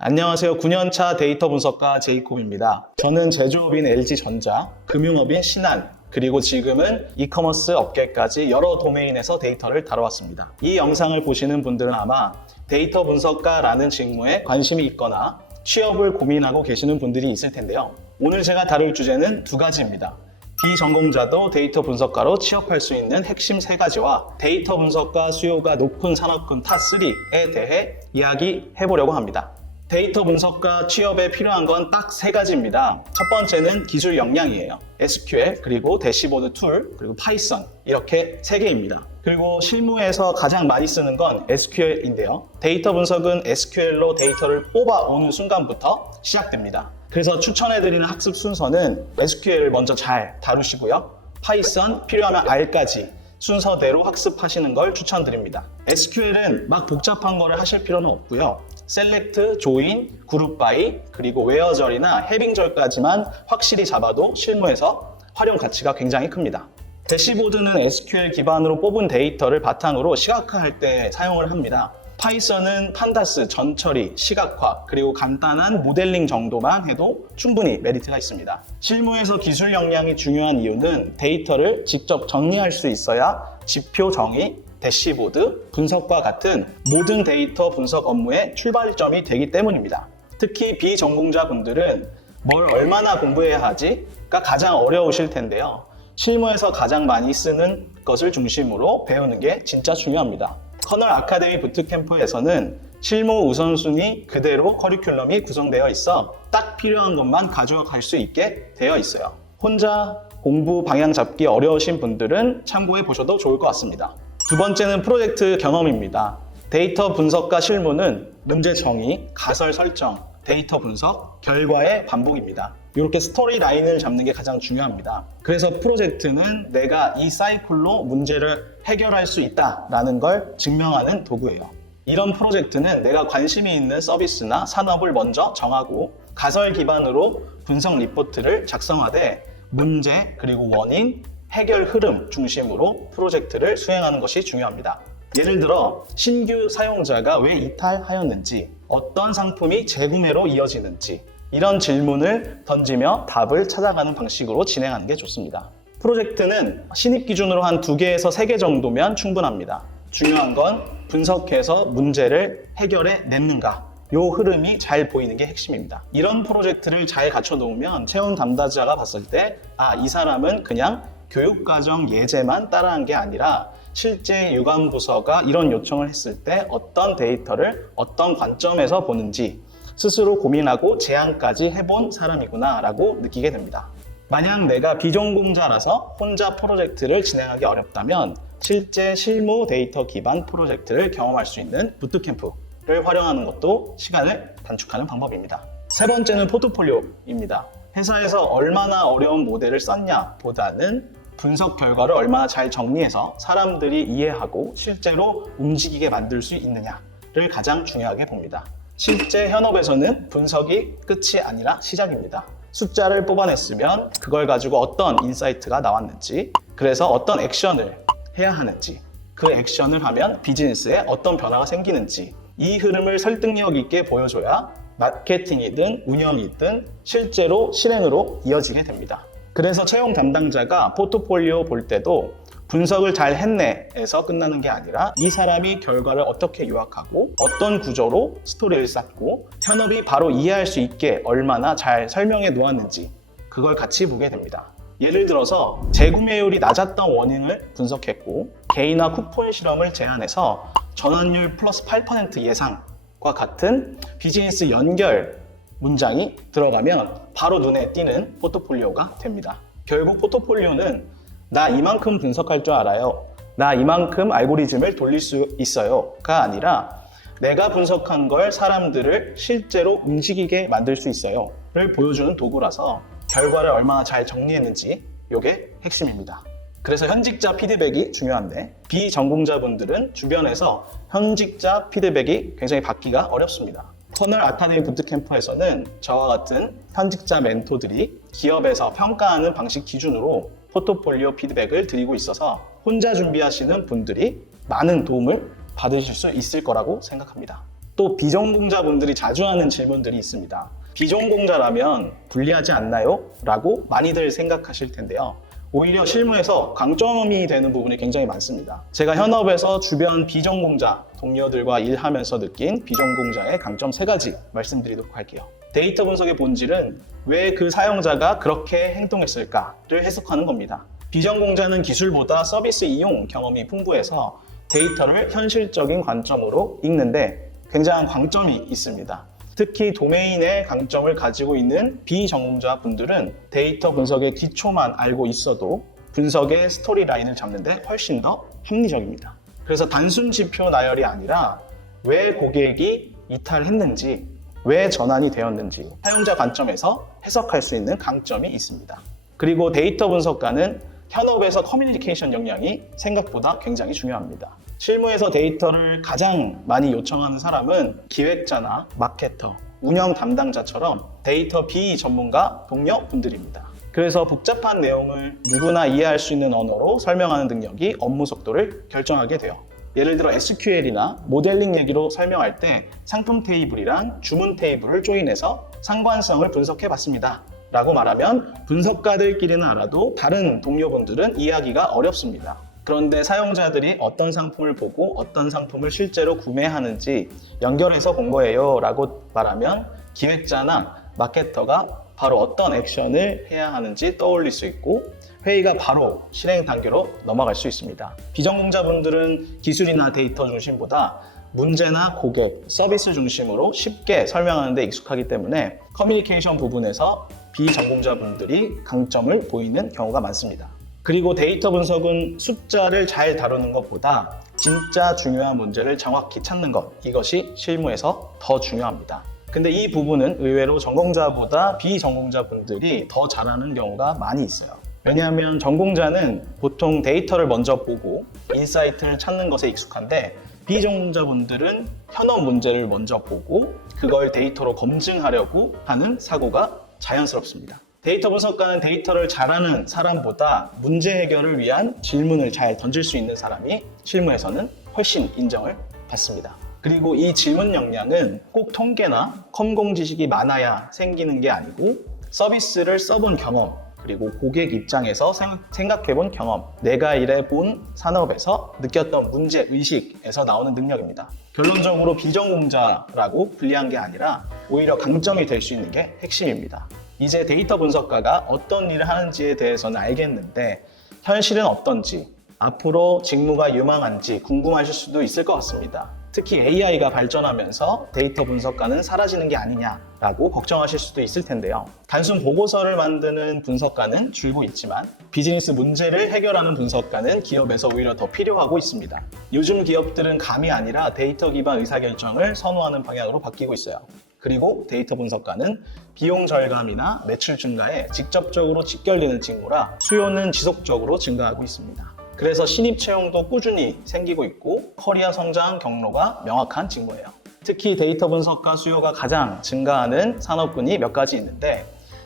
안녕하세요. 9년차 데이터 분석가 제이콥입니다. 저는 제조업인 LG전자, 금융업인 신한, 그리고 지금은 이커머스 업계까지 여러 도메인에서 데이터를 다뤄왔습니다. 이 영상을 보시는 분들은 아마 데이터 분석가라는 직무에 관심이 있거나 취업을 고민하고 계시는 분들이 있을 텐데요. 오늘 제가 다룰 주제는 두 가지입니다. 비전공자도 데이터 분석가로 취업할 수 있는 핵심 세 가지와 데이터 분석가 수요가 높은 산업군 탑3에 대해 이야기해보려고 합니다. 데이터 분석가 취업에 필요한 건 딱 세 가지입니다. 첫 번째는 기술 역량이에요. SQL, 그리고 대시보드 툴, 그리고 파이썬 이렇게 세 개입니다. 그리고 실무에서 가장 많이 쓰는 건 SQL인데요. 데이터 분석은 SQL로 데이터를 뽑아오는 순간부터 시작됩니다. 그래서 추천해드리는 학습 순서는 SQL을 먼저 잘 다루시고요. 파이썬, 필요하면 R까지 순서대로 학습하시는 걸 추천드립니다. SQL은 막 복잡한 거를 하실 필요는 없고요. 셀렉트, 조인, 그룹 바이, 그리고 웨어절이나 해빙절까지만 확실히 잡아도 실무에서 활용 가치가 굉장히 큽니다. 대시보드는 SQL 기반으로 뽑은 데이터를 바탕으로 시각화할 때 사용을 합니다. 파이썬은 판다스, 전처리, 시각화, 그리고 간단한 모델링 정도만 해도 충분히 메리트가 있습니다. 실무에서 기술 역량이 중요한 이유는 데이터를 직접 정리할 수 있어야 지표 정의, 대시보드, 분석과 같은 모든 데이터 분석 업무의 출발점이 되기 때문입니다. 특히 비전공자분들은 뭘 얼마나 공부해야 하지가 가장 어려우실 텐데요. 실무에서 가장 많이 쓰는 것을 중심으로 배우는 게 진짜 중요합니다. 커널 아카데미 부트캠프에서는 실무 우선순위 그대로 커리큘럼이 구성되어 있어 딱 필요한 것만 가져갈 수 있게 되어 있어요. 혼자 공부 방향 잡기 어려우신 분들은 참고해 보셔도 좋을 것 같습니다. 두 번째는 프로젝트 경험입니다. 데이터 분석과 실무는 문제 정의, 가설 설정, 데이터 분석, 결과의 반복입니다. 이렇게 스토리 라인을 잡는 게 가장 중요합니다. 그래서 프로젝트는 내가 이 사이클로 문제를 해결할 수 있다라는 걸 증명하는 도구예요. 이런 프로젝트는 내가 관심이 있는 서비스나 산업을 먼저 정하고 가설 기반으로 분석 리포트를 작성하되 문제, 그리고 원인, 해결 흐름 중심으로 프로젝트를 수행하는 것이 중요합니다. 예를 들어 신규 사용자가 왜 이탈하였는지, 어떤 상품이 재구매로 이어지는지 이런 질문을 던지며 답을 찾아가는 방식으로 진행하는 게 좋습니다. 프로젝트는 신입 기준으로 한 2개에서 3개 정도면 충분합니다. 중요한 건 분석해서 문제를 해결해 냈는가, 요 흐름이 잘 보이는 게 핵심입니다. 이런 프로젝트를 잘 갖춰 놓으면 채용 담당자가 봤을 때 이 사람은 그냥 교육과정 예제만 따라한 게 아니라 실제 유관부서가 이런 요청을 했을 때 어떤 데이터를 어떤 관점에서 보는지 스스로 고민하고 제안까지 해본 사람이구나 라고 느끼게 됩니다. 만약 내가 비전공자라서 혼자 프로젝트를 진행하기 어렵다면 실제 실무 데이터 기반 프로젝트를 경험할 수 있는 부트캠프를 활용하는 것도 시간을 단축하는 방법입니다. 세 번째는 포트폴리오입니다. 회사에서 얼마나 어려운 모델을 썼냐 보다는 분석 결과를 얼마나 잘 정리해서 사람들이 이해하고 실제로 움직이게 만들 수 있느냐를 가장 중요하게 봅니다. 실제 현업에서는 분석이 끝이 아니라 시작입니다. 숫자를 뽑아냈으면 그걸 가지고 어떤 인사이트가 나왔는지, 그래서 어떤 액션을 해야 하는지, 그 액션을 하면 비즈니스에 어떤 변화가 생기는지 이 흐름을 설득력 있게 보여줘야 마케팅이든 운영이든 실제로 실행으로 이어지게 됩니다. 그래서 채용 담당자가 포트폴리오 볼 때도 분석을 잘 했네에서 끝나는 게 아니라 이 사람이 결과를 어떻게 요약하고 어떤 구조로 스토리를 쌓고 현업이 바로 이해할 수 있게 얼마나 잘 설명해 놓았는지 그걸 같이 보게 됩니다. 예를 들어서 재구매율이 낮았던 원인을 분석했고 개인화 쿠폰 실험을 제안해서 전환율 플러스 8% 예상과 같은 비즈니스 연결 문장이 들어가면 바로 눈에 띄는 포트폴리오가 됩니다. 결국 포트폴리오는 나 이만큼 분석할 줄 알아요, 나 이만큼 알고리즘을 돌릴 수 있어요가 아니라 내가 분석한 걸 사람들을 실제로 움직이게 만들 수 있어요 를 보여주는 도구라서 결과를 얼마나 잘 정리했는지 이게 핵심입니다. 그래서 현직자 피드백이 중요한데 비전공자분들은 주변에서 현직자 피드백이 굉장히 받기가 어렵습니다. 커널 아카데미 부트캠프에서는 저와 같은 현직자 멘토들이 기업에서 평가하는 방식 기준으로 포트폴리오 피드백을 드리고 있어서 혼자 준비하시는 분들이 많은 도움을 받으실 수 있을 거라고 생각합니다. 또 비전공자분들이 자주 하는 질문들이 있습니다. 비전공자라면 불리하지 않나요? 라고 많이들 생각하실 텐데요. 오히려 실무에서 강점이 되는 부분이 굉장히 많습니다. 제가 현업에서 주변 비전공자 동료들과 일하면서 느낀 비전공자의 강점 3가지 말씀드리도록 할게요. 데이터 분석의 본질은 왜 그 사용자가 그렇게 행동했을까를 해석하는 겁니다. 비전공자는 기술보다 서비스 이용 경험이 풍부해서 데이터를 현실적인 관점으로 읽는데 굉장한 강점이 있습니다. 특히 도메인의 강점을 가지고 있는 비전공자 분들은 데이터 분석의 기초만 알고 있어도 분석의 스토리라인을 잡는데 훨씬 더 합리적입니다. 그래서 단순 지표 나열이 아니라 왜 고객이 이탈했는지, 왜 전환이 되었는지 사용자 관점에서 해석할 수 있는 강점이 있습니다. 그리고 데이터 분석가는 현업에서 커뮤니케이션 역량이 생각보다 굉장히 중요합니다. 실무에서 데이터를 가장 많이 요청하는 사람은 기획자나 마케터, 운영 담당자처럼 데이터 비전문가 동료분들입니다. 그래서 복잡한 내용을 누구나 이해할 수 있는 언어로 설명하는 능력이 업무 속도를 결정하게 돼요. 예를 들어 SQL이나 모델링 얘기로 설명할 때 상품 테이블이랑 주문 테이블을 조인해서 상관성을 분석해 봤습니다 라고 말하면 분석가들끼리는 알아도 다른 동료분들은 이해하기가 어렵습니다. 그런데 사용자들이 어떤 상품을 보고 어떤 상품을 실제로 구매하는지 연결해서 본 거예요 라고 말하면 기획자나 마케터가 바로 어떤 액션을 해야 하는지 떠올릴 수 있고 회의가 바로 실행 단계로 넘어갈 수 있습니다. 비전공자분들은 기술이나 데이터 중심보다 문제나 고객, 서비스 중심으로 쉽게 설명하는 데 익숙하기 때문에 커뮤니케이션 부분에서 비전공자분들이 강점을 보이는 경우가 많습니다. 그리고 데이터 분석은 숫자를 잘 다루는 것보다 진짜 중요한 문제를 정확히 찾는 것, 이것이 실무에서 더 중요합니다. 근데 이 부분은 의외로 전공자보다 비전공자분들이 더 잘하는 경우가 많이 있어요. 왜냐하면 전공자는 보통 데이터를 먼저 보고 인사이트를 찾는 것에 익숙한데 비전공자분들은 현업 문제를 먼저 보고 그걸 데이터로 검증하려고 하는 사고가 자연스럽습니다. 데이터 분석가는 데이터를 잘하는 사람보다 문제 해결을 위한 질문을 잘 던질 수 있는 사람이 실무에서는 훨씬 인정을 받습니다. 그리고 이 질문 역량은 꼭 통계나 컴공 지식이 많아야 생기는 게 아니고 서비스를 써본 경험, 그리고 고객 입장에서 생각해본 경험, 내가 일해본 산업에서 느꼈던 문제의식에서 나오는 능력입니다. 결론적으로 비전공자라고 분리한 게 아니라 오히려 강점이 될 수 있는 게 핵심입니다. 이제 데이터 분석가가 어떤 일을 하는지에 대해서는 알겠는데 현실은 어떤지, 앞으로 직무가 유망한지 궁금하실 수도 있을 것 같습니다. 특히 AI가 발전하면서 데이터 분석가는 사라지는 게 아니냐라고 걱정하실 수도 있을 텐데요. 단순 보고서를 만드는 분석가는 줄고 있지만 비즈니스 문제를 해결하는 분석가는 기업에서 오히려 더 필요하고 있습니다. 요즘 기업들은 감이 아니라 데이터 기반 의사결정을 선호하는 방향으로 바뀌고 있어요. 그리고 데이터 분석가는 비용 절감이나 매출 증가에 직접적으로 직결되는 직무라 수요는 지속적으로 증가하고 있습니다. 그래서 신입 채용도 꾸준히 생기고 있고 커리어 성장 경로가 명확한 직무예요. 특히 데이터 분석가 수요가 가장 증가하는 산업군이 몇 가지 있는데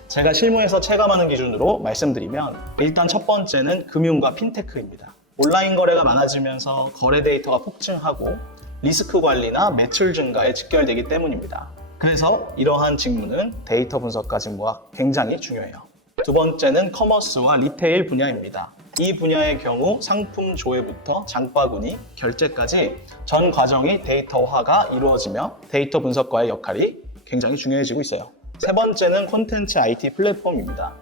제가 실무에서 체감하는 기준으로 말씀드리면 일단 첫 번째는 금융과 핀테크입니다. 온라인 거래가 많아지면서 거래 데이터가 폭증하고 리스크 관리나 매출 증가에 직결되기 때문입니다. 그래서 이러한 직무는 데이터 분석가 직무가 굉장히 중요해요. 두 번째는 커머스와 리테일 분야입니다. 이 분야의 경우 상품 조회부터 장바구니, 결제까지 전 과정이 데이터화가 이루어지며 데이터 분석가의 역할이 굉장히 중요해지고 있어요. 세 번째는 콘텐츠 IT 플랫폼입니다.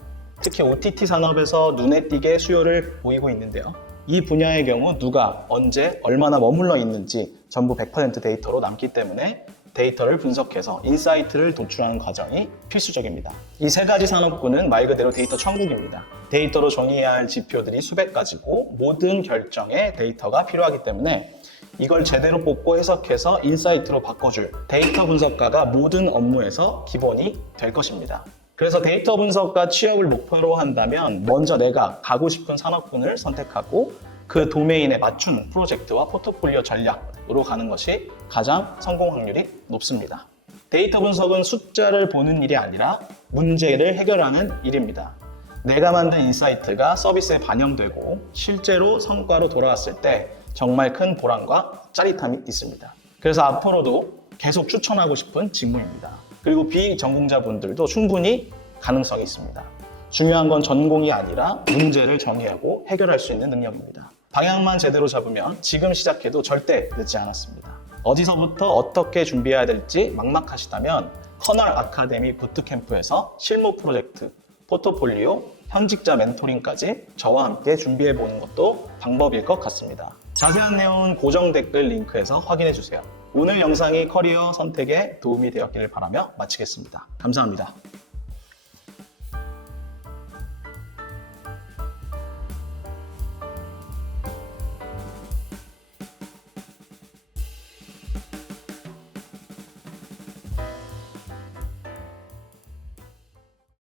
특히 OTT 산업에서 눈에 띄게 수요를 보이고 있는데요. 이 분야의 경우 누가, 언제, 얼마나 머물러 있는지 전부 100% 데이터로 남기 때문에 데이터를 분석해서 인사이트를 도출하는 과정이 필수적입니다. 이 세 가지 산업군은 말 그대로 데이터 천국입니다. 데이터로 정의해야 할 지표들이 수백 가지고 모든 결정에 데이터가 필요하기 때문에 이걸 제대로 뽑고 해석해서 인사이트로 바꿔줄 데이터 분석가가 모든 업무에서 기본이 될 것입니다. 그래서 데이터 분석가 취업을 목표로 한다면 먼저 내가 가고 싶은 산업군을 선택하고 그 도메인에 맞춘 프로젝트와 포트폴리오 전략으로 가는 것이 가장 성공 확률이 높습니다. 데이터 분석은 숫자를 보는 일이 아니라 문제를 해결하는 일입니다. 내가 만든 인사이트가 서비스에 반영되고 실제로 성과로 돌아왔을 때 정말 큰 보람과 짜릿함이 있습니다. 그래서 앞으로도 계속 추천하고 싶은 직무입니다. 그리고 비전공자분들도 충분히 가능성이 있습니다. 중요한 건 전공이 아니라 문제를 정의하고 해결할 수 있는 능력입니다. 방향만 제대로 잡으면 지금 시작해도 절대 늦지 않았습니다. 어디서부터 어떻게 준비해야 될지 막막하시다면 커널 아카데미 부트캠프에서 실무 프로젝트, 포트폴리오, 현직자 멘토링까지 저와 함께 준비해보는 것도 방법일 것 같습니다. 자세한 내용은 고정 댓글 링크에서 확인해주세요. 오늘 영상이 커리어 선택에 도움이 되었기를 바라며 마치겠습니다. 감사합니다.